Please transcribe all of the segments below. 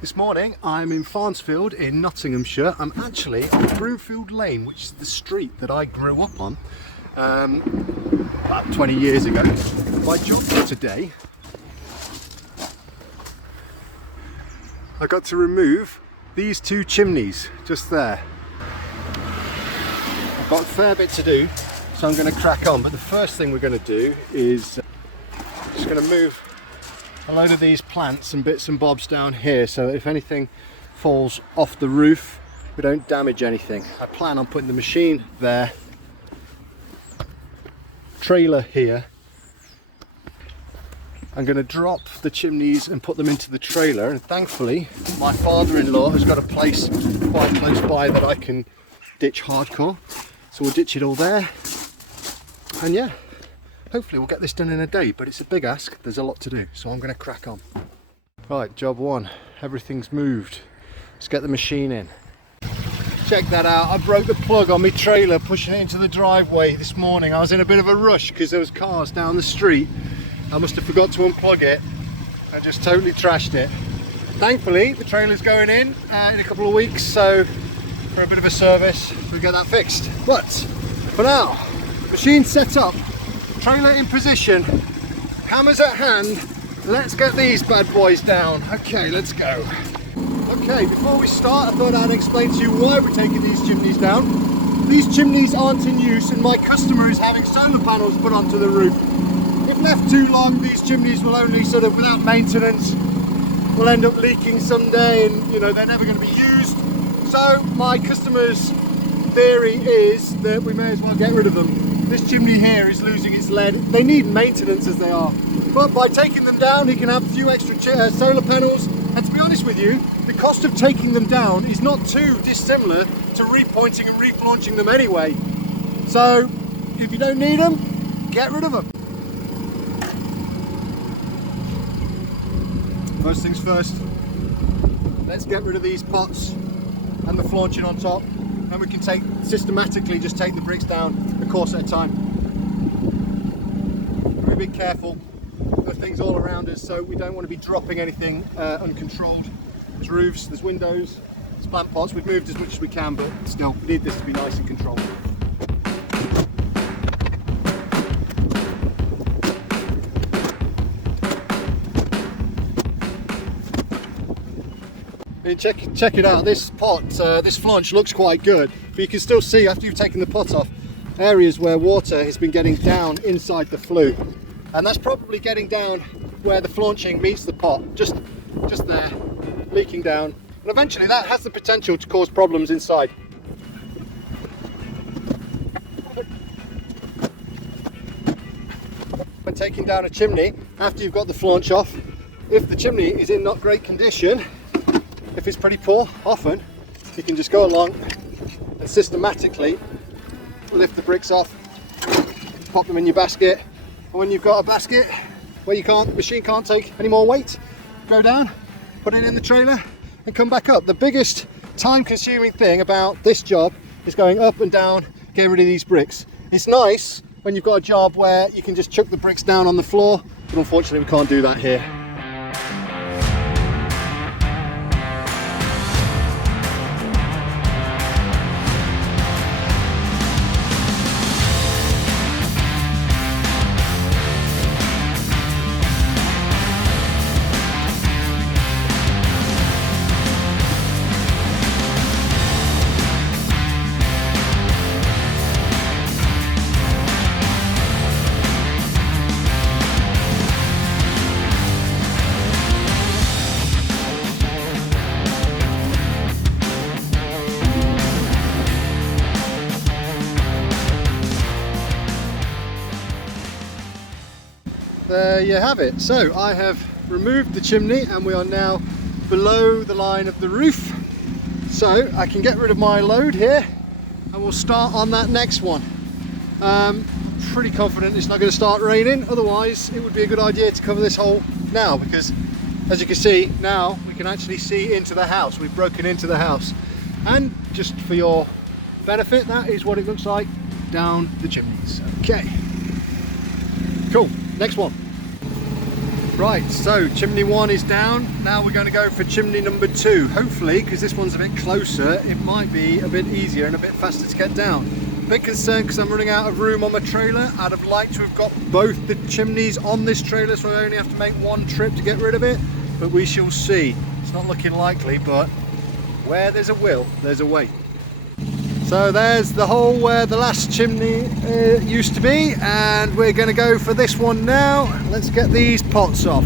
This morning I'm in Farnsfield in Nottinghamshire. I'm actually on Broomfield Lane, which is the street that I grew up on about 20 years ago. My job for today, I got to remove these two chimneys just there. I've got a fair bit to do, so I'm going to crack on, but the first thing we're going to do is just going to move a load of these plants and bits and bobs down here so that if anything falls off the roof we don't damage anything. I plan on putting the machine there, trailer here. I'm going to drop the chimneys and put them into the trailer, and thankfully my father-in-law has got a place quite close by that I can ditch hardcore, so we'll ditch it all there, and yeah, hopefully we'll get this done in a day, but it's a big ask, there's a lot to do, so I'm going to crack on. Right, job one, everything's moved. Let's get the machine in. Check that out, I broke the plug on my trailer pushing it into the driveway this morning. I was in a bit of a rush because there was cars down the street. I must have forgot to unplug it and just totally trashed it. Thankfully, the trailer's going in a couple of weeks, so for a bit of a service, we'll get that fixed. But for now, machine set up, trailer in position, hammers at hand, let's get these bad boys down. Okay, let's go. Okay, before we start, I thought I'd explain to you why we're taking these chimneys down. These chimneys aren't in use and my customer is having solar panels put onto the roof. If left too long, these chimneys will only sort of, without maintenance, will end up leaking someday, and you know, they're never going to be used. So my customer's theory is that we may as well get rid of them. This chimney here is losing its lead. They need maintenance as they are. But by taking them down, he can have a few extra solar panels. And to be honest with you, the cost of taking them down is not too dissimilar to repointing and reflaunching them anyway. So if you don't need them, get rid of them. First things first, let's get rid of these pots and the flaunching on top, and we can systematically just take the bricks down a course at a time. Very be careful, there are things all around us, so we don't want to be dropping anything uncontrolled. There's roofs, there's windows, there's plant pots. We've moved as much as we can, but still we need this to be nice and controlled. Check it out, this pot, this flaunch looks quite good, but you can still see after you've taken the pot off areas where water has been getting down inside the flue, and that's probably getting down where the flaunching meets the pot, just there, leaking down, and eventually that has the potential to cause problems inside. When taking down a chimney after you've got the flaunch off, if the chimney is in not great condition, if it's pretty poor, often you can just go along and systematically lift the bricks off, pop them in your basket, and when you've got a basket where the machine can't take any more weight, go down, put it in the trailer and come back up. The biggest time consuming thing about this job is going up and down, getting rid of these bricks. It's nice when you've got a job where you can just chuck the bricks down on the floor, but unfortunately we can't do that here. There you have it. So I have removed the chimney and we are now below the line of the roof. So I can get rid of my load here and we'll start on that next one. Pretty confident it's not going to start raining, otherwise it would be a good idea to cover this hole now, because as you can see now we can actually see into the house. We've broken into the house, and just for your benefit, that is what it looks like down the chimneys. Okay, cool, next one. Right, so chimney 1 is down. Now we're going to go for chimney number 2. Hopefully, because this one's a bit closer, it might be a bit easier and a bit faster to get down. A bit concerned because I'm running out of room on my trailer. I'd have liked to have got both the chimneys on this trailer, so I only have to make one trip to get rid of it. But we shall see. It's not looking likely, but where there's a will, there's a way. So there's the hole where the last chimney used to be, and we're going to go for this one now. Let's get these pots off.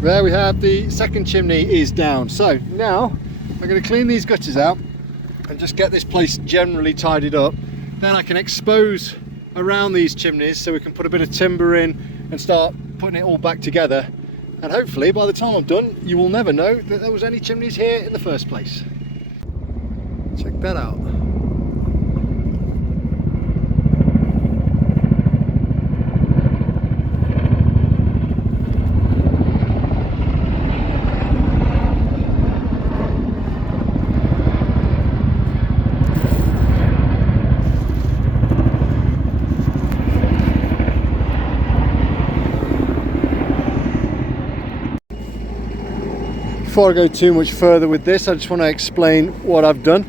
There we have the second chimney is down. So now I'm going to clean these gutters out and just get this place generally tidied up. Then I can expose around these chimneys so we can put a bit of timber in and start putting it all back together. And hopefully by the time I'm done, you will never know that there was any chimneys here in the first place. Check that out. Before I go too much further with this, I just want to explain what I've done.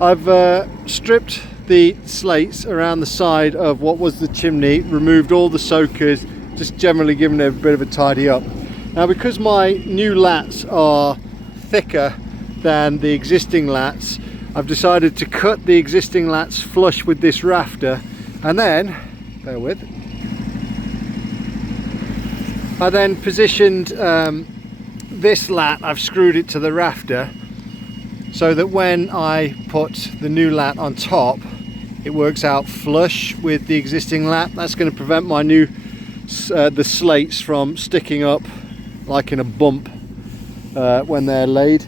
I've stripped the slates around the side of what was the chimney, removed all the soakers, just generally giving it a bit of a tidy up. Now because my new lats are thicker than the existing lats, I've decided to cut the existing lats flush with this rafter, and then, bear with, I then positioned this lat, I've screwed it to the rafter so that when I put the new lat on top, it works out flush with the existing lat. That's going to prevent my new the slates from sticking up like in a bump when they're laid.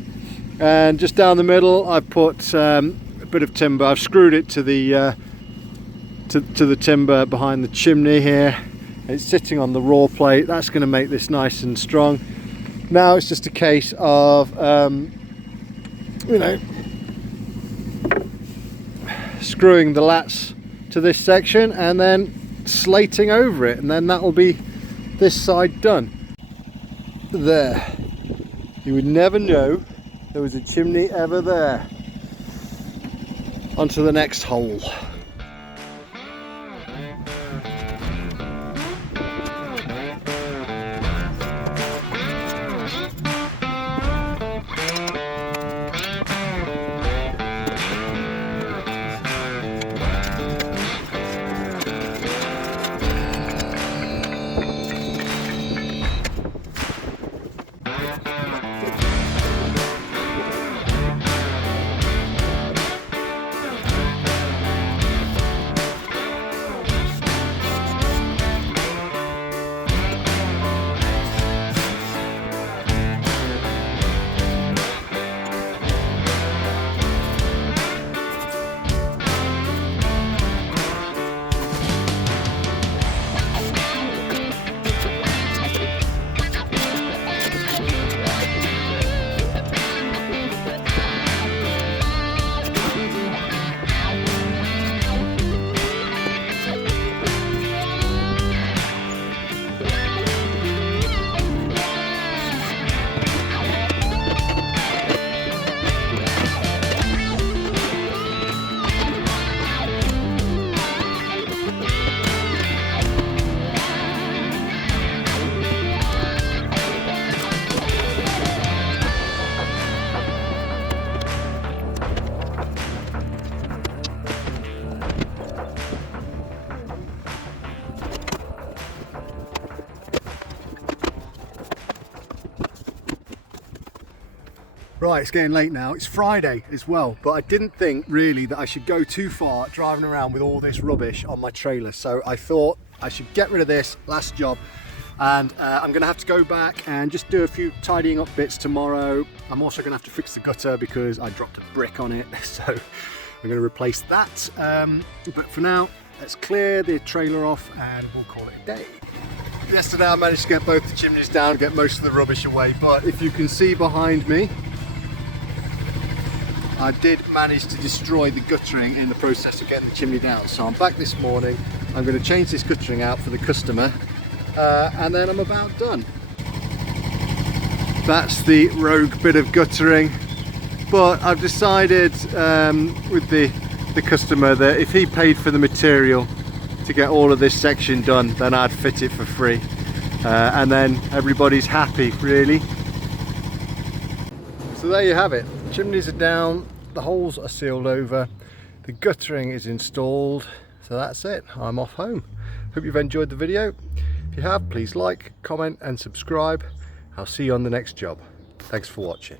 And just down the middle I've put a bit of timber. I've screwed it to the timber behind the chimney here. It's sitting on the raw plate. That's going to make this nice and strong. Now it's just a case of, you know, screwing the lats to this section and then slating over it, and then that will be this side done. There. You would never know there was a chimney ever there. On to the next hole. Right, it's getting late now. It's Friday as well, but I didn't think really that I should go too far driving around with all this rubbish on my trailer. So I thought I should get rid of this last job, and I'm gonna have to go back and just do a few tidying up bits tomorrow. I'm also gonna have to fix the gutter because I dropped a brick on it. So I'm gonna replace that. But for now, let's clear the trailer off and we'll call it a day. Yesterday I managed to get both the chimneys down, get most of the rubbish away, but if you can see behind me, I did manage to destroy the guttering in the process of getting the chimney down. So I'm back this morning, I'm going to change this guttering out for the customer, and then I'm about done. That's the rogue bit of guttering, but I've decided with the customer that if he paid for the material to get all of this section done, then I'd fit it for free, and then everybody's happy really. So there you have it. Chimneys are down, the holes are sealed over, the guttering is installed, so that's it. I'm off home. Hope you've enjoyed the video. If you have, please like, comment and subscribe. I'll see you on the next job. Thanks for watching.